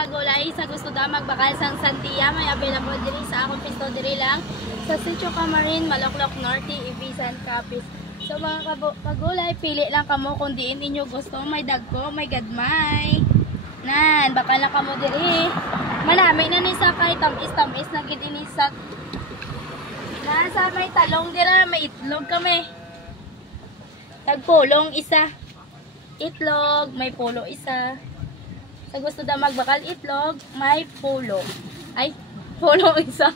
kagulay sa gusto da magbakal sang Santia, may available diri sa akong pisto diri lang sa Sitio Camarin, Maloklok Norte, Ibisan, Capiz. So mga kagulay, pili lang kamo kung diin inyo gusto, may dagko, may gadmay. Nan, bakal na kamo diri. Manami na ni sa kay tamis na gid ini sa. Nasa may talong dira, may itlog kami. Tagpulong isa. Itlog, may pulo isa. Sa gusto da magbakal itlog, may pulo. Ay, pulo isa.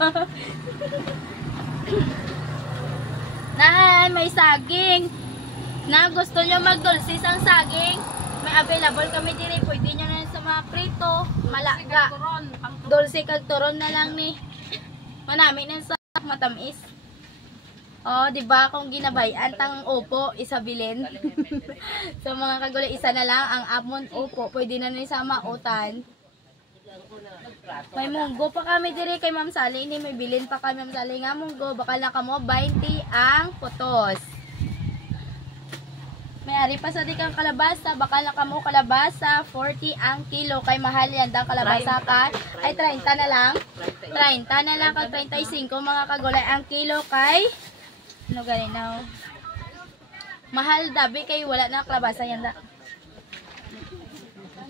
Nan, may saging. Na gusto nyo magdulsis ang saging, may available kami diri. Pwede nyo na sa mga prito, malaga. Dulce kag turon na lang ni. Manami na sa matamis. Oh, di ba kung ginabayan tang opo isabilin. So mga kagulay, isa na lang ang amon opo, pwede na ni sa mautan. May munggo pa kami dire kay Ma'am Sally, ni may bilin pa kami Ma'am Sally nga munggo, bakal na kamo 20 ang putos. May ari pa sa dikang kalabasa, bakal na kamo kalabasa 40 ang kilo, kay mahal yan daw kalabasa ka. Ay 30 na lang. 30 na lang kag 35 mga kagulay ang kilo kay ano gani now? Mahal dabi kay wala na kalabasa yan da.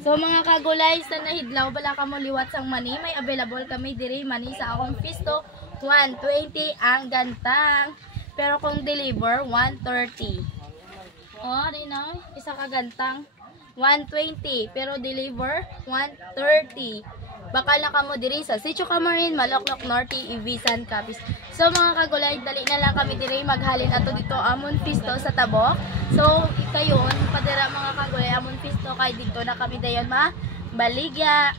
So mga kagulay, sa nahidlaw bala kamo liwat sang mani, may available kami diri mani sa akong pisto 120 ang gantang. Pero kung deliver 130. Oh, di na, isa ka gantang 120 pero deliver 130. Bakal na kamo diri sa Sitio Camarin, Maloklok Norte, Ibisan, Capiz. So mga kagulay, dali na lang kami diri maghalin ato dito amon pisto sa tabok. So kayon padira mga kagulay amon pisto kay dito na kami dayon baligya.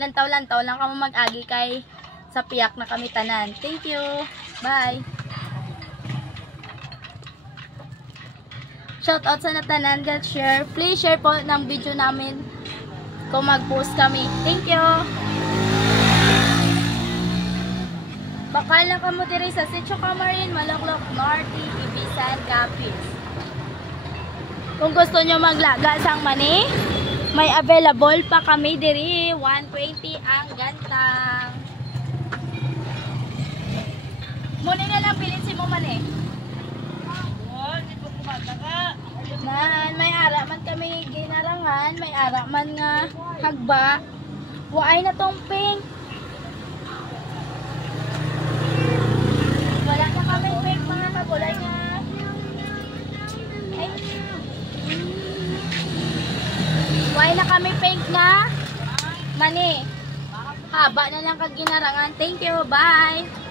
Lantaw-lantaw lang kamo mag-agi kay sa piyak na kami tanan. Thank you. Bye. Shout out sa natanan, God share. Please share po ng video namin kung mag-post kami. Thank you. Bakal na kamo diri sa Sitio Camarin, Maloklok Norte, Ibisan, Capiz. Kung gusto nyo maglaga sang mani, may available pa kami diri 120 ang gantang. Muna na lang pilin si mo mani. Nan, may ara man kami ginarangan, may ara man nga hagba. Waay na tong pink. Wala na kami pink mga kagulay nga. Ay. Waay na kami pink nga. Mani. Haba na lang kag ginarangan. Thank you. Bye.